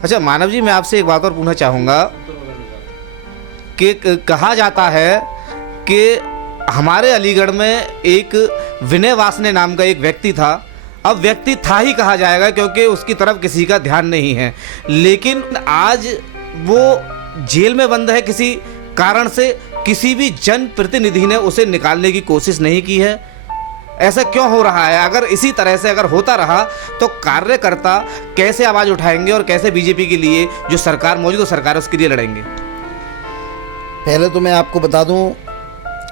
अच्छा मानव जी, मैं आपसे एक बात और पूछना चाहूँगा कि कहा जाता है कि हमारे अलीगढ़ में एक विनय वासने नाम का एक व्यक्ति था। अब व्यक्ति था ही कहा जाएगा क्योंकि उसकी तरफ किसी का ध्यान नहीं है, लेकिन आज वो जेल में बंद है किसी कारण से। किसी भी जनप्रतिनिधि ने उसे निकालने की कोशिश नहीं की है। ऐसा क्यों हो रहा है? अगर इसी तरह से अगर होता रहा तो कार्यकर्ता कैसे आवाज़ उठाएंगे और कैसे बीजेपी के लिए जो सरकार मौजूद सरकार उसके लिए लड़ेंगे? पहले तो मैं आपको बता दूं,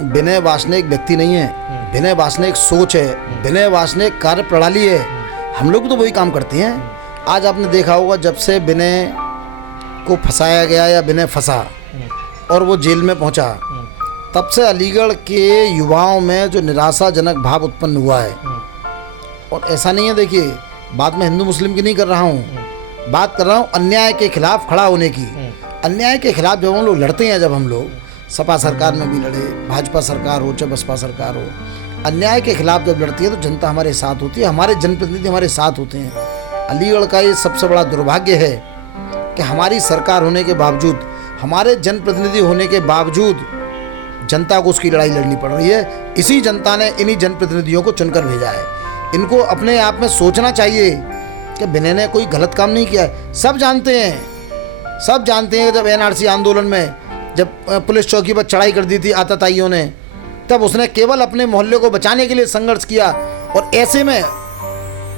विनय वासने एक व्यक्ति नहीं है, विनय वासने एक सोच है, विनय वासने एक कार्य प्रणाली है। हम लोग तो वही काम करते हैं। आज आपने देखा होगा, जब से विनय को फंसाया गया या विनय फंसा और वो जेल में पहुंचा, तब से अलीगढ़ के युवाओं में जो निराशाजनक भाव उत्पन्न हुआ है। और ऐसा नहीं है, देखिए बात मैं हिंदू मुस्लिम की नहीं कर रहा हूँ, बात कर रहा हूँ अन्याय के खिलाफ खड़ा होने की। अन्याय के खिलाफ जब हम लोग लड़ते हैं, जब हम लोग सपा सरकार में भी लड़े, भाजपा सरकार हो चाहे बसपा सरकार हो, अन्याय के खिलाफ जब लड़ती है तो जनता हमारे साथ होती है, हमारे जनप्रतिनिधि हमारे साथ होते हैं। अलीगढ़ का ये सबसे बड़ा दुर्भाग्य है कि हमारी सरकार होने के बावजूद, हमारे जनप्रतिनिधि होने के बावजूद जनता को उसकी लड़ाई लड़नी पड़ रही है। इसी जनता ने इन्हीं जनप्रतिनिधियों को चुनकर भेजा है। इनको अपने आप में सोचना चाहिए कि विनय ने कोई गलत काम नहीं किया है। सब जानते हैं कि जब एनआरसी आंदोलन में जब पुलिस चौकी पर चढ़ाई कर दी थी आतताइयों ने, तब उसने केवल अपने मोहल्ले को बचाने के लिए संघर्ष किया। और ऐसे में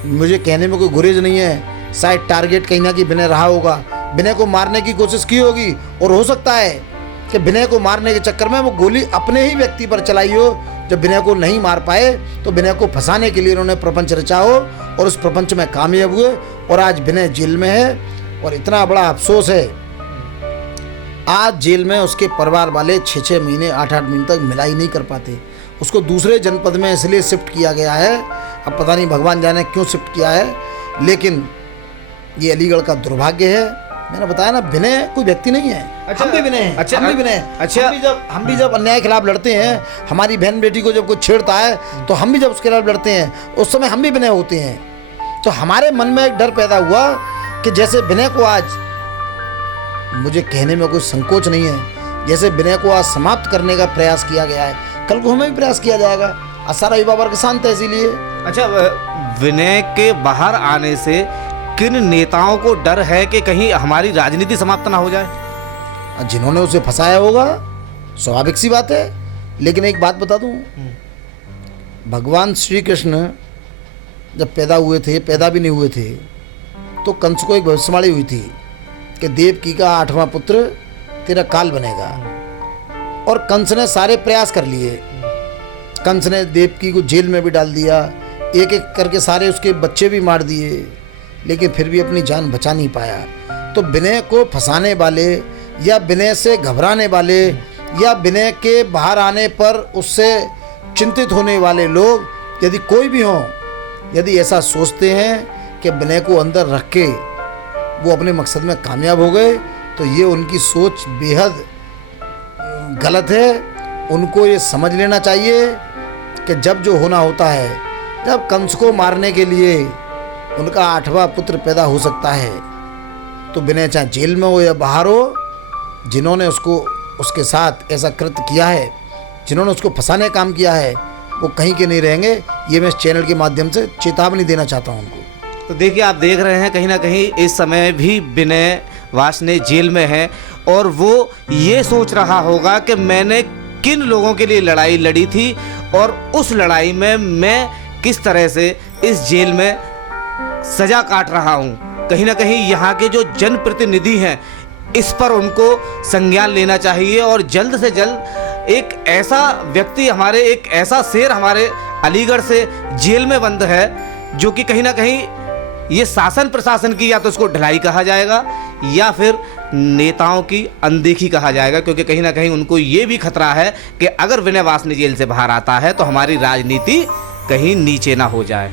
मुझे कहने में कोई गुरेज नहीं है, शायद टारगेट कहीं ना कहीं विनय रहा होगा, विनय को मारने की कोशिश की होगी। और हो सकता है कि विनय को मारने के चक्कर में वो गोली अपने ही व्यक्ति पर चलाई हो। जब विनय को नहीं मार पाए तो विनय को फंसाने के लिए उन्होंने प्रपंच रचा हो और उस प्रपंच में कामयाब हुए और आज विनय जेल में है। और इतना बड़ा अफसोस है, आज जेल में उसके परिवार वाले 6-6 महीने 8-8 महीने तक मिलाई नहीं कर पाते। उसको दूसरे जनपद में इसलिए शिफ्ट किया गया है, अब पता नहीं भगवान जाने क्यों शिफ्ट किया है, लेकिन ये अलीगढ़ का दुर्भाग्य है। मैंने बताया ना, विनय कोई व्यक्ति नहीं है। अच्छा, हम भी विनय हैं। अच्छा, हम भी विनय हैं। अच्छा, हम भी जब अन्याय के खिलाफ लड़ते हैं, हमारी बहन बेटी को जब कोई छेड़ता है तो हम भी जब उसके खिलाफ लड़ते हैं, उस समय हम भी विनय होते हैं। तो हमारे मन में एक डर पैदा हुआ कि जैसे विनय को आज, मुझे कहने में कोई संकोच नहीं है, जैसे विनय को आज समाप्त करने का प्रयास किया गया है, कल को हमें भी प्रयास किया जाएगा। सारा युवा वर्ग शांत है इसीलिए। अच्छा, विनय के बाहर आने से किन नेताओं को डर है कि कहीं हमारी राजनीति समाप्त ना हो जाए? जिन्होंने उसे फंसाया होगा, स्वाभाविक सी बात है। लेकिन एक बात बता दूं, भगवान श्री कृष्ण जब पैदा भी नहीं हुए थे, तो कंस को एक भविष्यवाणी हुई थी कि देवकी का 8वां पुत्र तेरा काल बनेगा। और कंस ने सारे प्रयास कर लिए। कंस ने देवकी को जेल में भी डाल दिया, एक एक करके सारे उसके बच्चे भी मार दिए, लेकिन फिर भी अपनी जान बचा नहीं पाया। तो विनय को फंसाने वाले या विनय से घबराने वाले या विनय के बाहर आने पर उससे चिंतित होने वाले लोग, यदि कोई भी हों, यदि ऐसा सोचते हैं कि विनय को अंदर रख के वो अपने मकसद में कामयाब हो गए, तो ये उनकी सोच बेहद गलत है। उनको ये समझ लेना चाहिए कि जब जो होना होता है, जब कंस को मारने के लिए उनका 8वां पुत्र पैदा हो सकता है, तो विनय चाहे जेल में हो या बाहर हो, जिन्होंने उसके साथ ऐसा कृत्य किया है, जिन्होंने उसको फंसाने काम किया है, वो कहीं के नहीं रहेंगे। ये मैं इस चैनल के माध्यम से चेतावनी देना चाहता हूँ उनको। तो देखिए, आप देख रहे हैं कहीं ना कहीं इस समय भी विनय वासने जेल में है और वो ये सोच रहा होगा कि मैंने किन लोगों के लिए लड़ाई लड़ी थी और उस लड़ाई में मैं किस तरह से इस जेल में सजा काट रहा हूँ। कहीं ना कहीं यहाँ के जो जनप्रतिनिधि हैं, इस पर उनको संज्ञान लेना चाहिए और जल्द से जल्द एक ऐसा व्यक्ति, एक ऐसा शेर हमारे अलीगढ़ से जेल में बंद है, जो कि कहीं ना कहीं ये शासन प्रशासन की या तो उसको ढिलाई कहा जाएगा या फिर नेताओं की अनदेखी कहा जाएगा, क्योंकि कहीं ना कहीं उनको ये भी खतरा है कि अगर विनय वासने जेल से बाहर आता है तो हमारी राजनीति कहीं नीचे ना हो जाए।